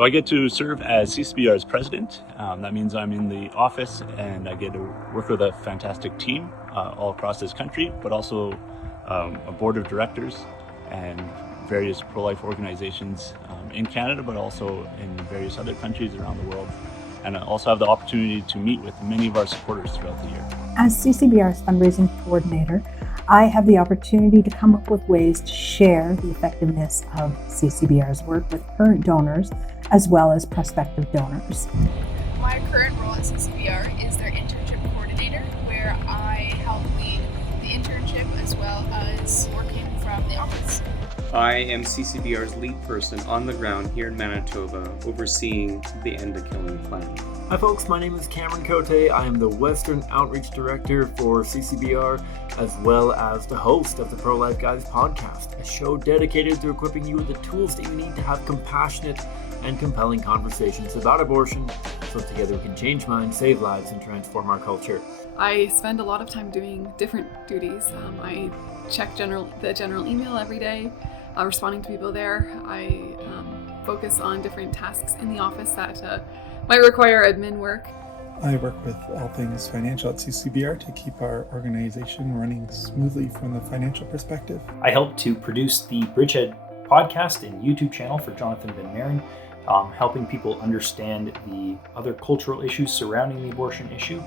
So I get to serve as CCBR's president. That means I'm in the office and I get to work with a fantastic team all across this country, but also a board of directors and various pro-life organizations in Canada, but also in various other countries around the world. And I also have the opportunity to meet with many of our supporters throughout the year. As CCBR's fundraising coordinator, I have the opportunity to come up with ways to share the effectiveness of CCBR's work with current donors as well as prospective donors. My current role at CCBR is their internship coordinator, where I help lead the internship as well as working from the office. I am CCBR's lead person on the ground here in Manitoba, overseeing the End the Killing plan. Hi folks, my name is Cameron Cote. I am the Western Outreach Director for CCBR, as well as the host of the Pro-Life Guys podcast, a show dedicated to equipping you with the tools that you need to have compassionate and compelling conversations about abortion, so together we can change minds, save lives, and transform our culture. I spend a lot of time doing different duties. I check the general email every day, responding to people there. I focus on different tasks in the office that might require admin work. I work with all things financial at CCBR to keep our organization running smoothly from the financial perspective. I help to produce the Bridgehead podcast and YouTube channel for Jonathan Van Maren, helping people understand the other cultural issues surrounding the abortion issue,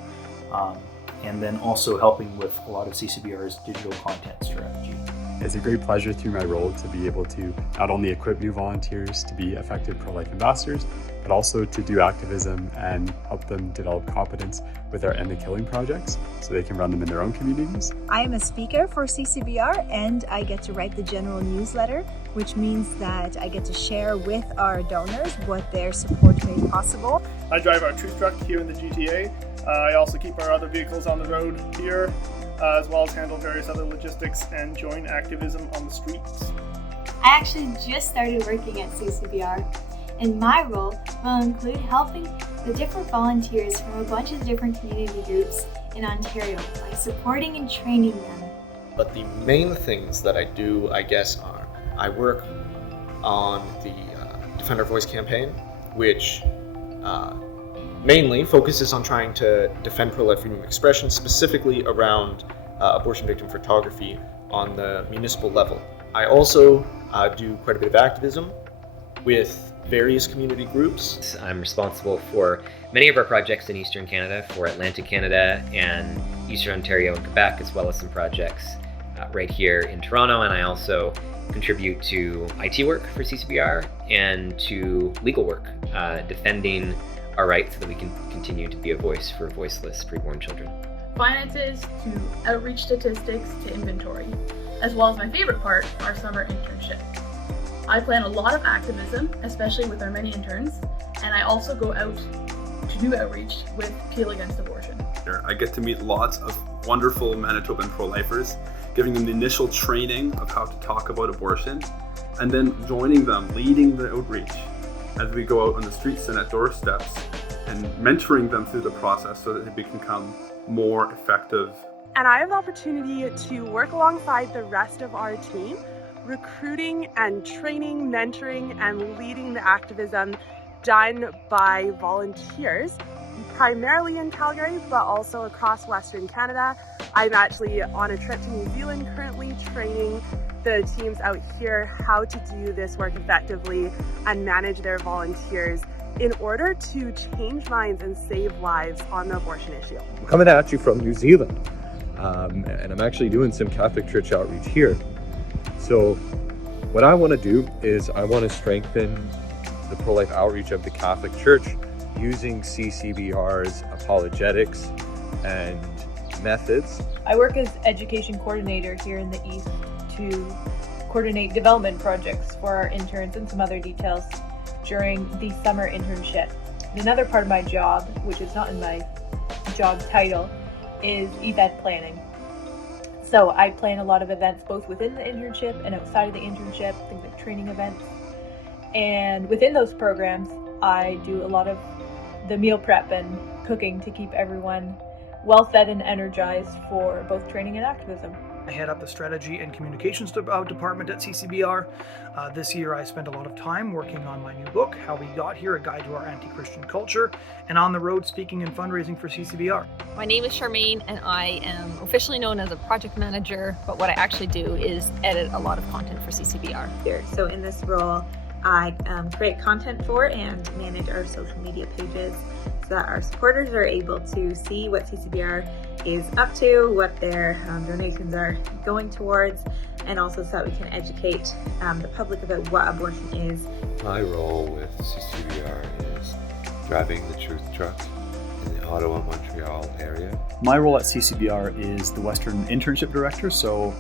and then also helping with a lot of CCBR's digital content strategy. It's a great pleasure through my role to be able to not only equip new volunteers to be effective pro-life ambassadors, but also to do activism and help them develop competence with our End the Killing projects so they can run them in their own communities. I am a speaker for CCBR and I get to write the general newsletter, which means that I get to share with our donors what their support made possible. I drive our truck truck here in the GTA. I also keep our other vehicles on the road here, as well as handle various other logistics and join activism on the streets. I actually just started working at CCBR, and my role will include helping the different volunteers from a bunch of different community groups in Ontario by supporting and training them. But the main things that I do, I guess, are I work on the Defend Our Voice campaign, which mainly focuses on trying to defend pro-life freedom of expression, specifically around abortion victim photography on the municipal level. I also do quite a bit of activism with various community groups. I'm responsible for many of our projects in Eastern Canada, for Atlantic Canada and Eastern Ontario and Quebec, as well as some projects right here in Toronto. And I also contribute to IT work for CCBR and to legal work, defending our rights so that we can continue to be a voice for voiceless preborn children. Finances to outreach statistics to inventory, as well as my favorite part, our summer internship. I plan a lot of activism, especially with our many interns, and I also go out to do outreach with Peel Against Abortion. I get to meet lots of wonderful Manitoban pro-lifers, giving them the initial training of how to talk about abortion, and then joining them, leading the outreach as we go out on the streets and at doorsteps, and mentoring them through the process so that they can become more effective. And I have the opportunity to work alongside the rest of our team, recruiting and training, mentoring, and leading the activism done by volunteers, primarily in Calgary, but also across Western Canada. I'm actually on a trip to New Zealand currently, training the teams out here how to do this work effectively and manage their volunteers in order to change minds and save lives on the abortion issue. I'm coming at you from New Zealand, and I'm actually doing some Catholic Church outreach here. So what I want to do is I want to strengthen the pro-life outreach of the Catholic Church using CCBR's apologetics and methods. I work as education coordinator here in the East to coordinate development projects for our interns and some other details during the summer internship. And another part of my job, which is not in my job title, is event planning. So I plan a lot of events both within the internship and outside of the internship, things like training events. And within those programs, I do a lot of the meal prep and cooking to keep everyone well fed and energized for both training and activism. I head up the Strategy and Communications Department at CCBR. This year I spent a lot of time working on my new book, How We Got Here, A Guide to Our Anti-Christian Culture, and on the road speaking and fundraising for CCBR. My name is Charmaine and I am officially known as a project manager, but what I actually do is edit a lot of content for CCBR. So in this role, I create content for and manage our social media pages so that our supporters are able to see what CCBR is up to, what their donations are going towards, and also so that we can educate the public about what abortion is. My role with CCBR is driving the truth truck in the Ottawa, Montreal area. My role at CCBR is the Western Internship Director, so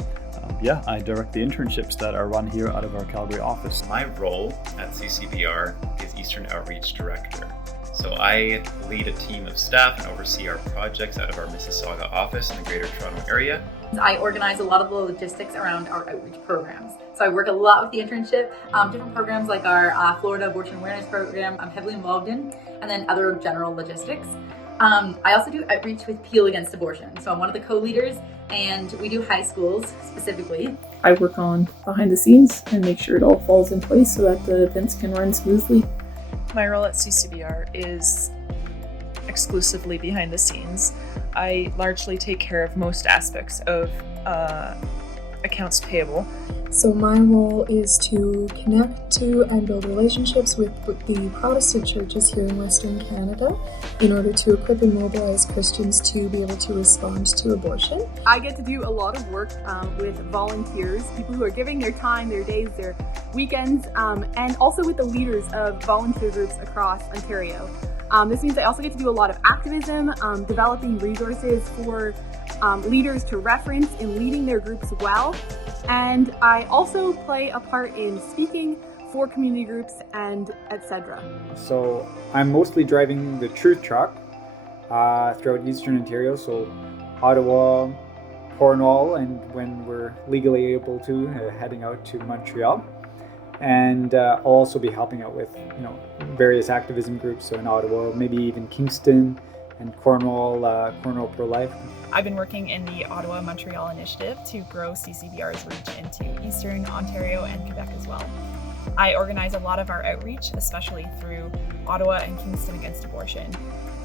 I direct the internships that are run here out of our Calgary office. My role at CCBR is Eastern Outreach Director. So I lead a team of staff and oversee our projects out of our Mississauga office in the Greater Toronto area. I organize a lot of the logistics around our outreach programs. So I work a lot with the internship, different programs like our Florida Abortion Awareness Program I'm heavily involved in, and then other general logistics. I also do outreach with Peel Against Abortion. So I'm one of the co-leaders and we do high schools specifically. I work on behind the scenes and make sure it all falls in place so that the events can run smoothly. My role at CCBR is exclusively behind the scenes. I largely take care of most aspects of accounts payable. So my role is to connect to and build relationships with the Protestant churches here in Western Canada in order to equip and mobilize Christians to be able to respond to abortion. I get to do a lot of work with volunteers, people who are giving their time, their days, their weekends, and also with the leaders of volunteer groups across Ontario. This means I also get to do a lot of activism, developing resources for leaders to reference in leading their groups well. And I also play a part in speaking for community groups and etc. So I'm mostly driving the truth truck throughout Eastern Ontario, so Ottawa, Cornwall, and when we're legally able to, heading out to Montreal. And I'll also be helping out with various activism groups, so in Ottawa, maybe even Kingston and Cornwall, Cornwall Pro-Life. I've been working in the Ottawa-Montreal initiative to grow CCBR's reach into Eastern Ontario and Quebec as well. I organize a lot of our outreach, especially through Ottawa and Kingston Against Abortion.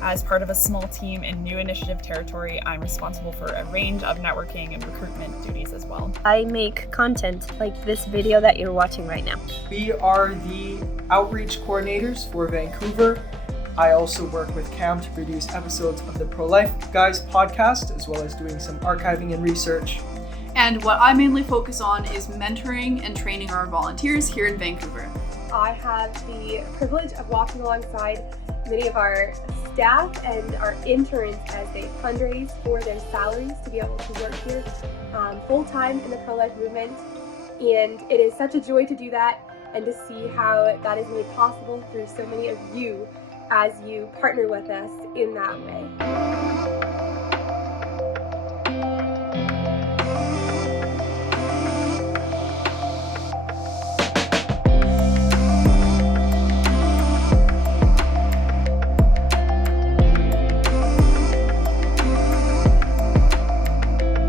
As part of a small team in new initiative territory, I'm responsible for a range of networking and recruitment duties as well. I make content like this video that you're watching right now. We are the outreach coordinators for Vancouver. I also work with Cam to produce episodes of the Pro-Life Guys podcast, as well as doing some archiving and research. And what I mainly focus on is mentoring and training our volunteers here in Vancouver. I have the privilege of walking alongside many of our staff and our interns as they fundraise for their salaries to be able to work here full-time in the pro-life movement. And it is such a joy to do that and to see how that is made possible through so many of you as you partner with us in that way.